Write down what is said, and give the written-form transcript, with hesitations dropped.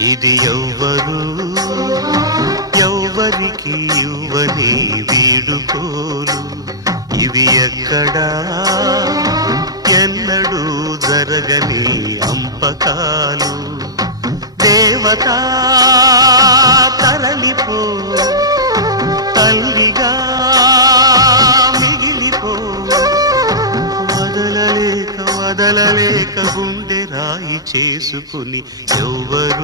ఇది ఎవ్వరు ఎవ్వరికి ఇవ్వని వీడుకోలు, ఇవి ఎక్కడా ఎన్నడూ జరగని అంపకాలు. దేవతా తరలిపో, తల్లిగా మిగిలిపో, వదలలేక వదలలేక గుండె రాయి చేసుకుని ఎవ్వరు